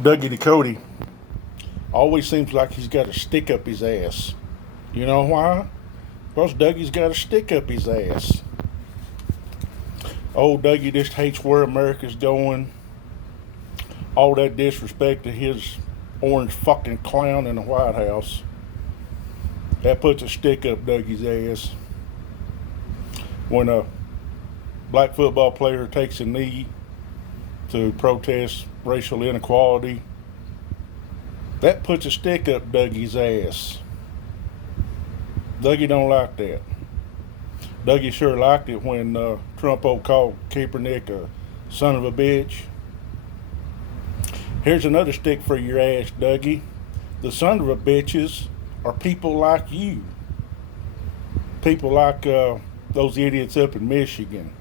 Dougie Ducote always seems like he's got a stick up his ass. You know why? Because Dougie's got a stick up his ass. Old Dougie just hates where America's going. All that disrespect to his orange fucking clown in the White House. That puts a stick up Dougie's ass. When a black football player takes a knee to protest racial inequality, that puts a stick up Dougie's ass. Dougie don't like that. Dougie sure liked it when Trump called Kaepernick a son of a bitch. Here's another stick for your ass, Dougie. The son of a bitches are people like you. People like those idiots up in Michigan,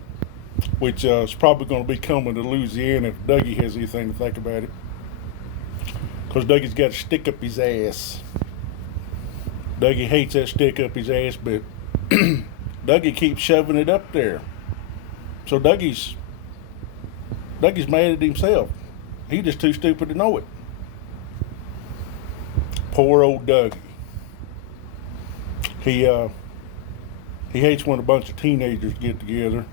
which is probably going to be coming to Louisiana if Dougie has anything to think about it. Because Dougie's got a stick up his ass. Dougie hates that stick up his ass, but Dougie keeps shoving it up there. So Dougie's mad at himself. He's just too stupid to know it. Poor old Dougie. He hates when a bunch of teenagers get together.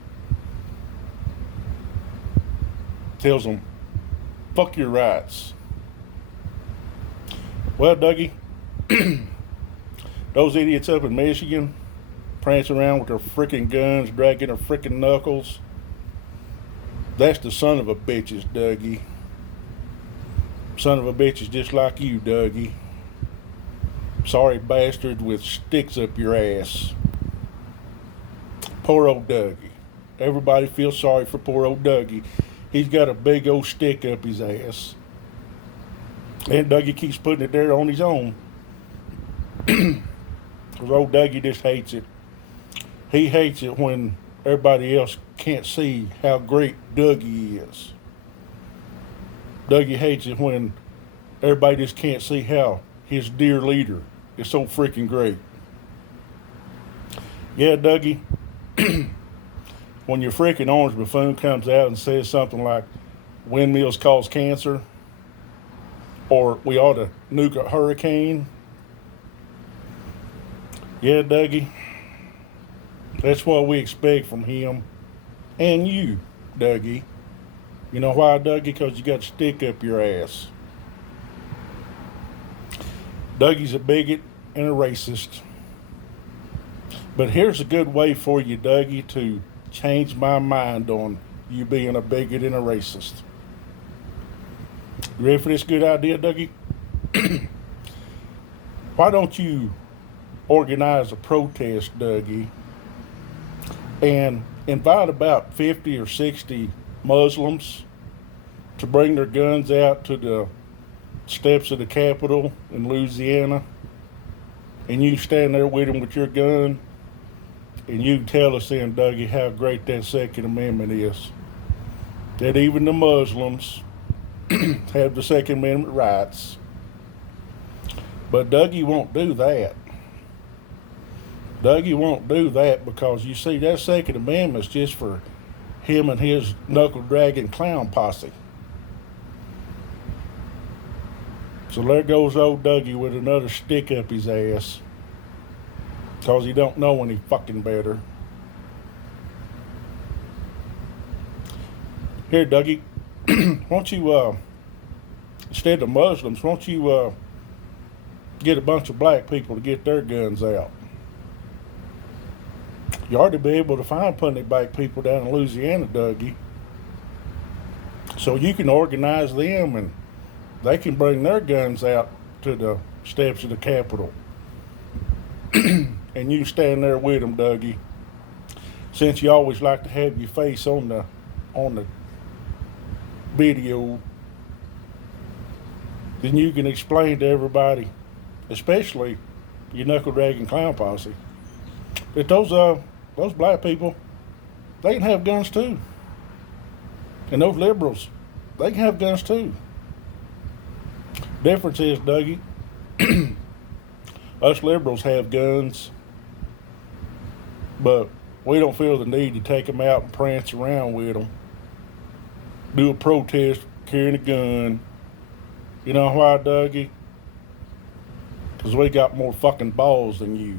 Tells them, fuck your rights. Well, Dougie, those idiots up in Michigan prancing around with their freaking guns, dragging their freaking knuckles. That's the son of a bitches, Dougie. Son of a bitches just like you, Dougie. Sorry bastard with sticks up your ass. Poor old Dougie. Everybody feels sorry for poor old Dougie. He's got a big old stick up his ass. And Dougie keeps putting it there on his own. Because old Dougie just hates it. He hates it when everybody else can't see how great Dougie is. Dougie hates it when everybody just can't see how his dear leader is so freaking great. Yeah, Dougie, when your freaking orange buffoon comes out and says something like, windmills cause cancer, or we ought to nuke a hurricane, yeah, Dougie, that's what we expect from him and you, Dougie. You know why, Dougie? Because you got to stick up your ass. Dougie's a bigot and a racist. But here's a good way for you, Dougie, to change my mind on you being a bigot and a racist. You ready for this good idea, Dougie? Why don't you organize a protest, Dougie, and invite about 50 or 60 Muslims to bring their guns out to the steps of the Capitol in Louisiana, and you stand there with them with your gun, and you tell us then, Dougie, how great that Second Amendment is. That even the Muslims have the Second Amendment rights. But Dougie won't do that. Dougie won't do that because, you see, that Second Amendment's just for him and his knuckle-dragging clown posse. So there goes old Dougie with another stick up his ass because he don't know any fucking better. Here, Dougie, won't you, instead of Muslims, won't you get a bunch of black people to get their guns out? You ought to be able to find plenty of black people down in Louisiana, Dougie. So you can organize them and they can bring their guns out to the steps of the Capitol. And you stand there with them, Dougie. Since you always like to have your face on the video, then you can explain to everybody, especially your knuckle-dragging clown posse, that those black people, they can have guns too. And those liberals, they can have guns too. Difference is, Dougie, us liberals have guns, but we don't feel the need to take them out and prance around with them, do a protest carrying a gun, You know why, Dougie? Because we got more fucking balls than you.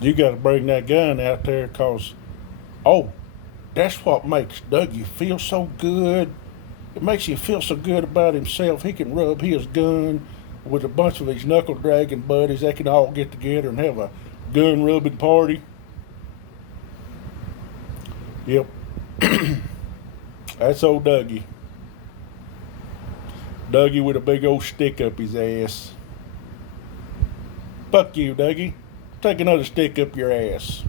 You got to bring that gun out there because, oh, that's what makes Dougie feel so good. It makes you feel so good about himself. He can rub his gun with a bunch of his knuckle dragging buddies. They can all get together and have a gun rubbing party. Yep. That's old Dougie. Dougie with a big old stick up his ass. Fuck you, Dougie. Take another stick up your ass.